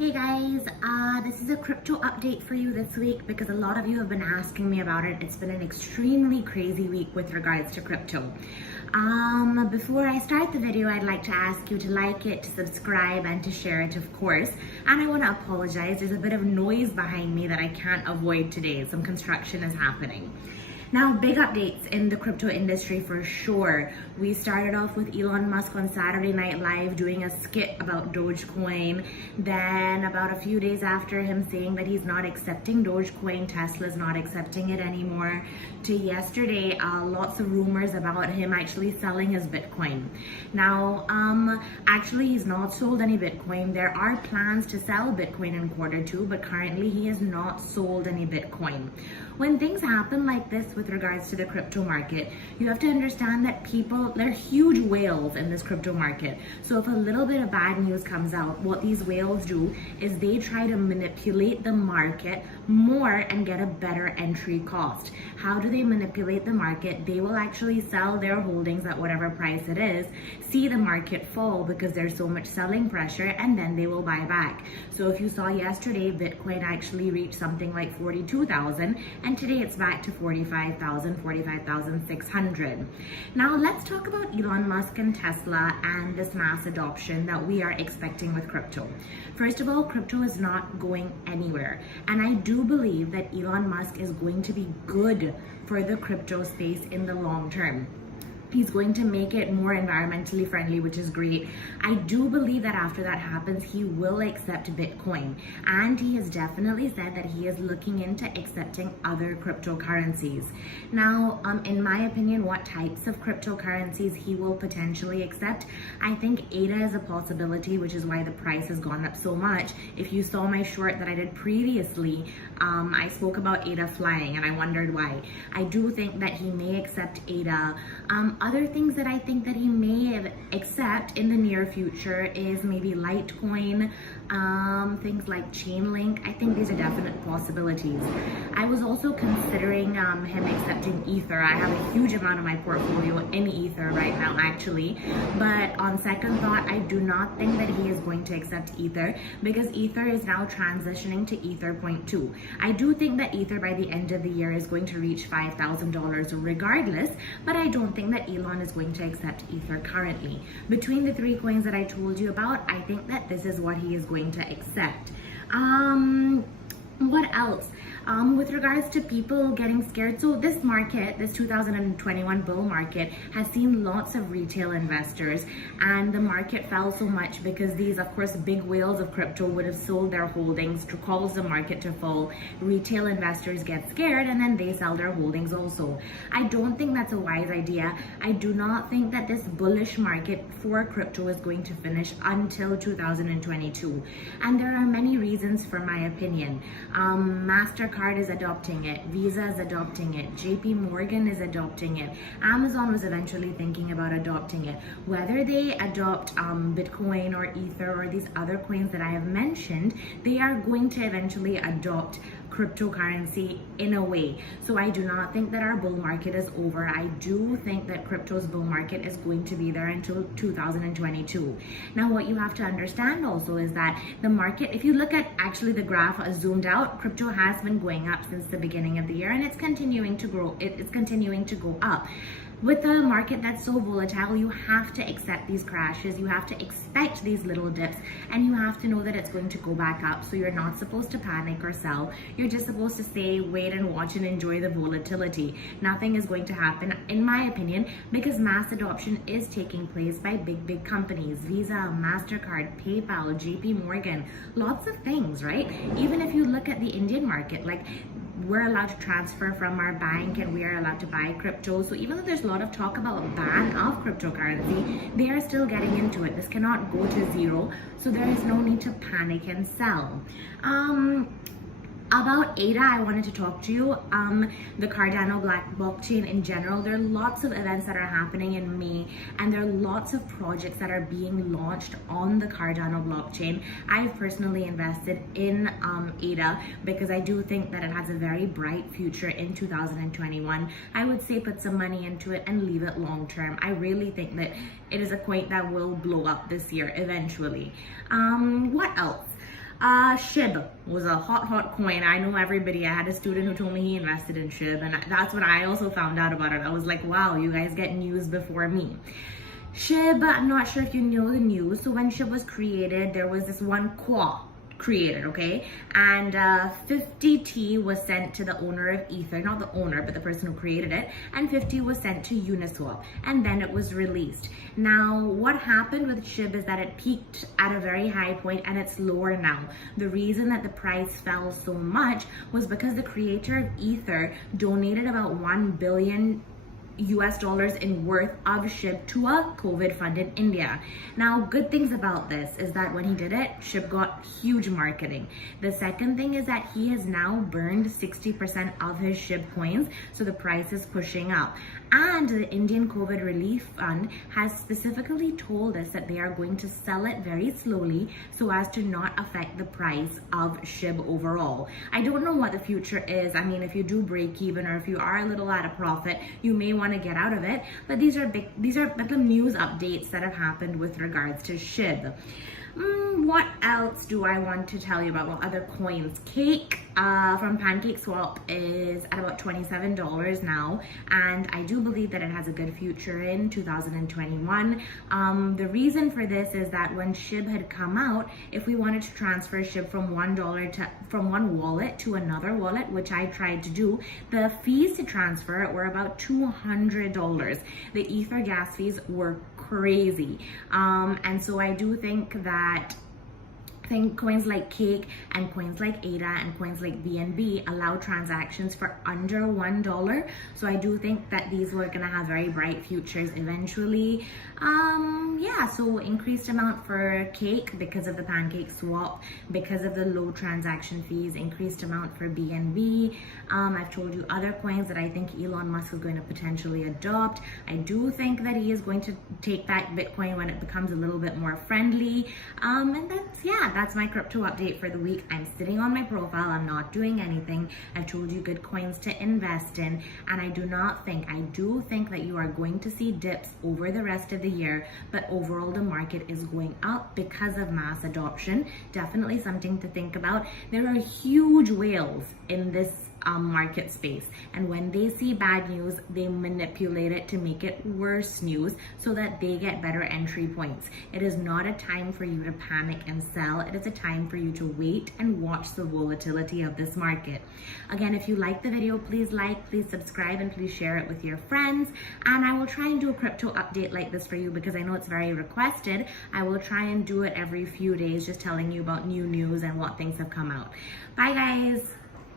Hey guys, this is a crypto update for you this week because a lot of you have been asking me about it. It's been an extremely crazy week with regards to crypto. Before I start the video, I'd like to ask you to like it, to subscribe, and to share it, of course. And I want to apologize. There's a bit of noise behind me that I can't avoid today. Some construction is happening. Now, big updates in the crypto industry for sure. We started off with Elon Musk on Saturday Night Live doing a skit about Dogecoin. Then about a few days after him saying that he's not accepting Dogecoin, Tesla's not accepting it anymore, to yesterday, lots of rumors about him actually selling his Bitcoin. Now, actually he's not sold any Bitcoin. There are plans to sell Bitcoin in Q2, but currently he has not sold any Bitcoin. When things happen like this with regards to the crypto market, you have to understand that they're huge whales in this crypto market. So if a little bit of bad news comes out, what these whales do is they try to manipulate the market more and get a better entry cost. How do they manipulate the market? They will actually sell their holdings at whatever price it is, see the market fall because there's so much selling pressure, and then they will buy back. So if you saw yesterday, Bitcoin actually reached something like 42,000, and today it's back to 45,000, 45,600. Now let's talk about Elon Musk and Tesla and this mass adoption that we are expecting with crypto. First of all, crypto is not going anywhere. And I do believe that Elon Musk is going to be good for the crypto space in the long term. He's going to make it more environmentally friendly, which is great. I do believe that after that happens, he will accept Bitcoin. And he has definitely said that he is looking into accepting other cryptocurrencies. Now, in my opinion, what types of cryptocurrencies he will potentially accept? I think ETH is a possibility, which is why the price has gone up so much. If you saw my short that I did previously, I spoke about ETH flying and I wondered why. I do think that he may accept ETH. Other things that I think that he may accept in the near future is maybe Litecoin, things like Chainlink. I think these are definite possibilities. I was also considering him accepting Ether. I have a huge amount of my portfolio in Ether right now, actually. But on second thought, I do not think that he is going to accept Ether because Ether is now transitioning to Ether 0.2. I do think that Ether by the end of the year is going to reach $5,000 regardless, but I don't think that Elon is going to accept Ether currently. Between the three coins that I told you about, I think that this is what he is going to accept. What else? With regards to people getting scared, so this market, this 2021 bull market, has seen lots of retail investors, and the market fell so much because these, of course, big whales of crypto would have sold their holdings to cause the market to fall. Retail investors get scared and then they sell their holdings also. I don't think that's a wise idea. I do not think that this bullish market for crypto is going to finish until 2022, and there are many reasons for my opinion. MasterCard is adopting it, Visa is adopting it, JP Morgan is adopting it, Amazon was eventually thinking about adopting it. Whether they adopt Bitcoin or Ether or these other coins that I have mentioned, they are going to eventually adopt cryptocurrency in a way. So I do not think that our bull market is over. I do think that crypto's bull market is going to be there until 2022. Now, what you have to understand also is that the market, if you look at actually the graph zoomed out, crypto has been going up since the beginning of the year and it's continuing to grow. It's continuing to go up. With a market that's so volatile, you have to accept these crashes, you have to expect these little dips, and you have to know that it's going to go back up. So you're not supposed to panic or sell. You're just supposed to stay, wait and watch and enjoy the volatility. Nothing is going to happen, in my opinion, because mass adoption is taking place by big companies. Visa, MasterCard, PayPal, JP Morgan, lots of things, right? Even if you look at the Indian market, like we're allowed to transfer from our bank and we are allowed to buy crypto. So even though there's a lot of talk about a ban of cryptocurrency, they are still getting into it. This cannot go to zero, so there is no need to panic and sell. About ADA, I wanted to talk to you. The Cardano blockchain in general, there are lots of events that are happening in May, and there are lots of projects that are being launched on the Cardano blockchain. I've personally invested in ADA because I do think that it has a very bright future in 2021. I would say put some money into it and leave it long term. I really think that it is a coin that will blow up this year eventually. What else? SHIB was a hot coin. I know everybody. I had a student who told me he invested in SHIB, and that's when I also found out about it. I was like, wow, you guys get news before me. SHIB, I'm not sure if you know the news. So when SHIB was created, there was this one quack created, okay, and 50T was sent to the owner of Ether, not the owner but the person who created it, and 50 was sent to Uniswap, and then it was released. Now what happened with SHIB is that it peaked at a very high point and it's lower now. The reason that the price fell so much was because the creator of Ether donated about $1 billion in worth of SHIB to a COVID fund in India. Now, good things about this is that when he did it, SHIB got huge marketing. The second thing is that he has now burned 60% of his SHIB coins, so the price is pushing up. And the Indian COVID Relief Fund has specifically told us that they are going to sell it very slowly so as to not affect the price of SHIB overall. I don't know what the future is. I mean, if you do break even or if you are a little at a profit, you may want to get out of it. But these are the news updates that have happened with regards to SHIB. What else do I want to tell you about? Well, other coins. Cake from PancakeSwap is at about $27 now, and I do believe that it has a good future in 2021. The reason for this is that when SHIB had come out, if we wanted to transfer SHIB from from one wallet to another wallet, which I tried to do, the fees to transfer it were about $200. The Ether gas fees were crazy, and so I do think that coins like Cake and coins like ETH and coins like BNB allow transactions for under $1. So I do think that these were gonna have very bright futures eventually. Yeah, so increased amount for Cake because of the PancakeSwap, because of the low transaction fees, increased amount for BNB. I've told you other coins that I think Elon Musk is going to potentially adopt. I do think that he is going to take back Bitcoin when it becomes a little bit more friendly. And that's my crypto update for the week. I'm sitting on my profile. I'm not doing anything. I've told you good coins to invest in, and I do think that you are going to see dips over the rest of the year, but overall the market is going up because of mass adoption. Definitely something to think about. There are huge whales in this market space, and when they see bad news, they manipulate it to make it worse news so that they get better entry points. It is not a time for you to panic and sell. It is a time for you to wait and watch the volatility of this market. Again, if you like the video, please like, please subscribe, and please share it with your friends. And I will try and do a crypto update like this for you because I know it's very requested. I will try and do it every few days, just telling you about new news and what things have come out. Bye guys.